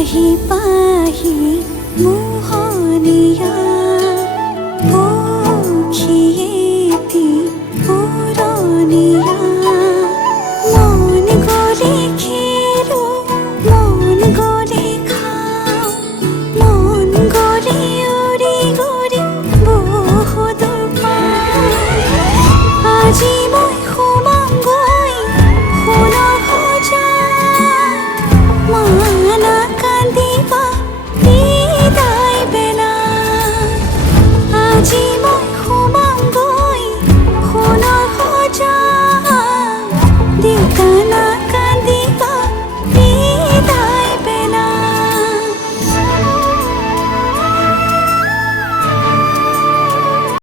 পাহি পাহি মোহনীয়া পক্ষীয়েতি পুৰণীয়া মন গ'লে খেলো মন গ'লে খাওঁ মন গ'লে উৰি গ'লে বহুদূৰ পাওঁ আজি মই সোমামগৈ সোণৰ সজাত মানা কান্দিবা বিদায় বেলা আজি